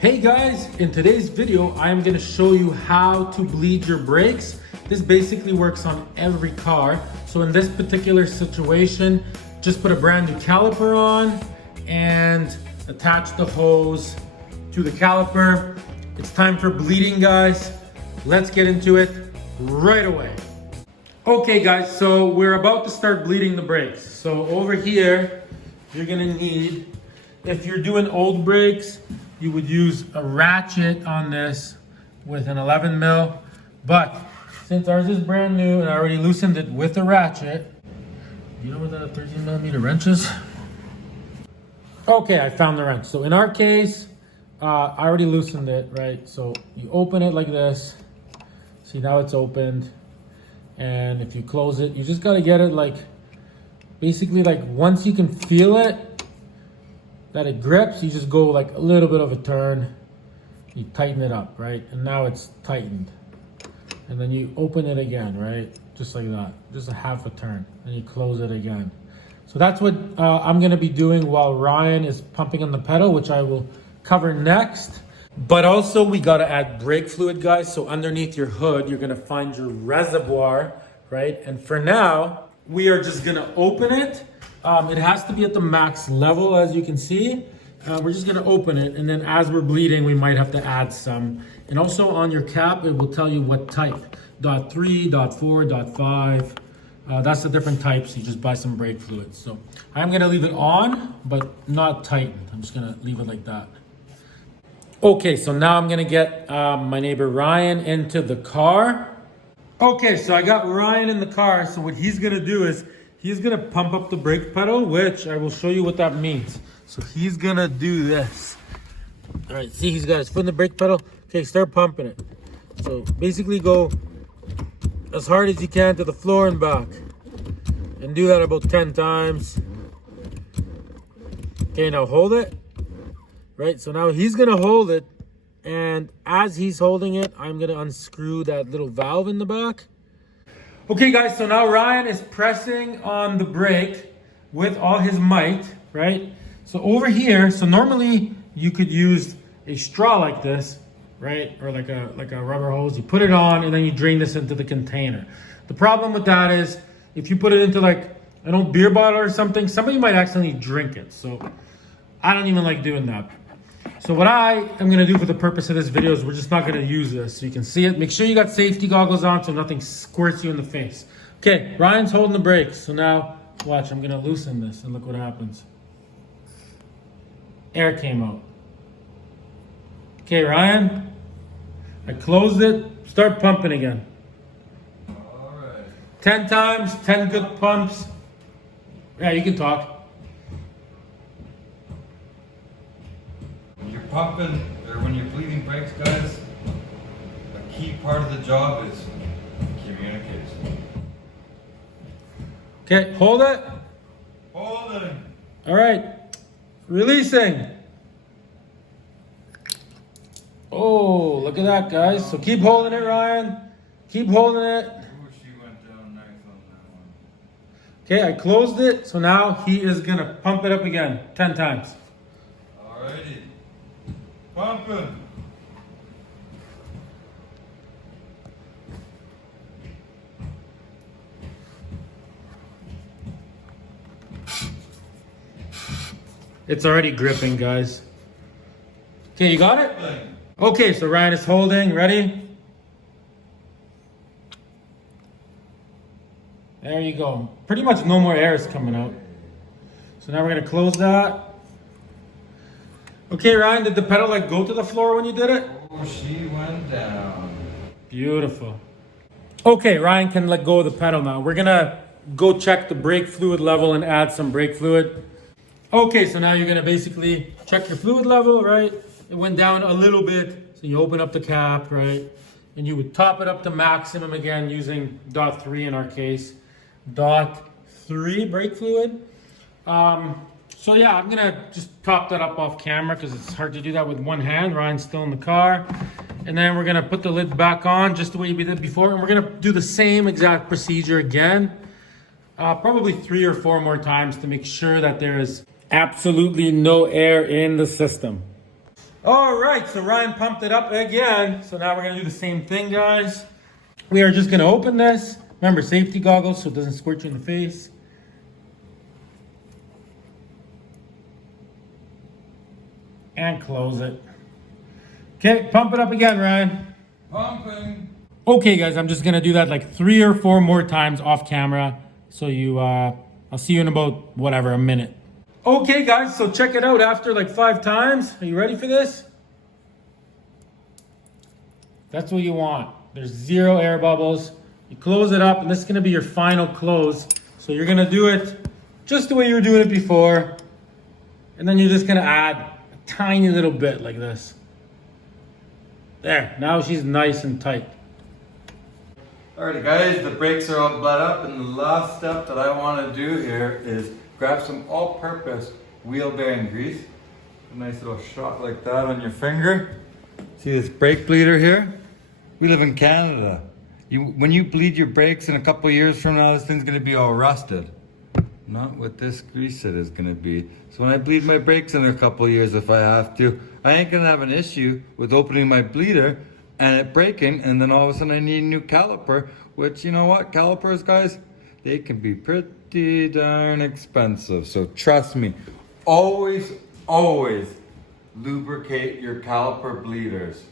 Hey guys, in today's video, I am gonna show you how to bleed your brakes. This basically works on every car. So in this particular situation, just put a brand new caliper on and attach the hose to the caliper. It's time for bleeding, guys. Let's get into it right away. Okay guys, so we're about to start bleeding the brakes. So over here, you're gonna need, if you're doing old brakes, you would use a ratchet on this with an 11 mil. But since ours is brand new and I already loosened it with a ratchet, you know where the 13 millimeter wrench is? Okay, I found the wrench. So in our case, I already loosened it, right? So you open it like this. See, now it's opened. And if you close it, you just gotta get it like, basically like once you can feel it, that it grips, you just go like a little bit of a turn, you tighten it up, right? And now it's tightened. And then you open it again, right? Just like that, just a half a turn, and you close it again. So that's what I'm gonna be doing while Ryan is pumping on the pedal, which I will cover next. But also we gotta add brake fluid, guys. So underneath your hood, you're gonna find your reservoir, right? And for now, we are just gonna open it. It has to be at the max level, as you can see. We're just gonna open it, and then as we're bleeding, we might have to add some. And also on your cap, it will tell you what type. .3, .4, .5. That's the different types. You just buy some brake fluid. So I'm gonna leave it on, but not tightened. I'm just gonna leave it like that. Okay, so now I'm gonna get my neighbor Ryan into the car. Okay, so I got Ryan in the car. So what he's gonna do is, he's gonna pump up the brake pedal, which I will show you what that means. So he's gonna do this. All right, see, he's got his foot in the brake pedal. Okay, start pumping it. So basically go as hard as you can to the floor and back. And do that about 10 times. Okay, now hold it. Right, so now he's gonna hold it. And as he's holding it, I'm gonna unscrew that little valve in the back. Okay guys, so now Ryan is pressing on the brake with all his might, right? So over here, so normally you could use a straw like this, right? Or like a rubber hose. You put it on and then you drain this into the container. The problem with that is if you put it into like an old beer bottle or something, somebody might accidentally drink it. So I don't even like doing that. So what I am gonna do for the purpose of this video is we're just not gonna use this so you can see it. Make sure you got safety goggles on so nothing squirts you in the face. Okay, Ryan's holding the brakes. So now, watch, I'm gonna loosen this and look what happens. Air came out. Okay, Ryan, I closed it, start pumping again. All right. 10 times, 10 good pumps. Yeah, you can talk. Pumping, or when you're bleeding brakes, guys, a key part of the job is communication. Okay, hold it. Holding. All right, releasing. Oh, look at that, guys. So keep holding it, Ryan. Keep holding it. Ooh, she went down nice on that one. Okay, I closed it. So now he is gonna pump it up again, 10 times. Alrighty. Pumping. It's already gripping, guys. Okay, you got it? Okay, so Ryan is holding. Ready? There you go. Pretty much no more air is coming out. So now we're gonna close that. Okay, Ryan, did the pedal like go to the floor when you did it? Oh, she went down. Beautiful. Okay, Ryan can let go of the pedal now. We're gonna go check the brake fluid level and add some brake fluid. Okay, so now you're gonna basically check your fluid level, right? It went down a little bit, so you open up the cap, right? And you would top it up to maximum again using .3 in our case. .3 brake fluid. So yeah, I'm gonna just top that up off camera because it's hard to do that with one hand. Ryan's still in the car. And then we're gonna put the lid back on just the way we did before. And we're gonna do the same exact procedure again. Probably 3 or 4 more times to make sure that there is absolutely no air in the system. All right, so Ryan pumped it up again. So now we're gonna do the same thing, guys. We are just gonna open this. Remember, safety goggles so it doesn't squirt you in the face. And close it. Okay, pump it up again, Ryan. Pumping. Okay, guys, I'm just gonna do that like 3 or 4 more times off camera. So I'll see you in about whatever, a minute. Okay, guys, so check it out after like 5 times. Are you ready for this? That's what you want. There's 0 air bubbles. You close it up, and this is gonna be your final close. So you're gonna do it just the way you were doing it before. And then you're just gonna add a tiny little bit like this. There, now she's nice and tight. Alright guys, the brakes are all bled up, and the last step that I want to do here is grab some all-purpose wheel bearing grease. A nice little shot like that on your finger. See this brake bleeder here? We live in Canada. When you bleed your brakes in a couple years from now, this thing's going to be all rusted. Not what this grease it is going to be. So when I bleed my brakes in a couple years, if I have to, I ain't going to have an issue with opening my bleeder and it breaking, and then all of a sudden I need a new caliper, which, you know what, calipers, guys, they can be pretty darn expensive. So trust me, always lubricate your caliper bleeders.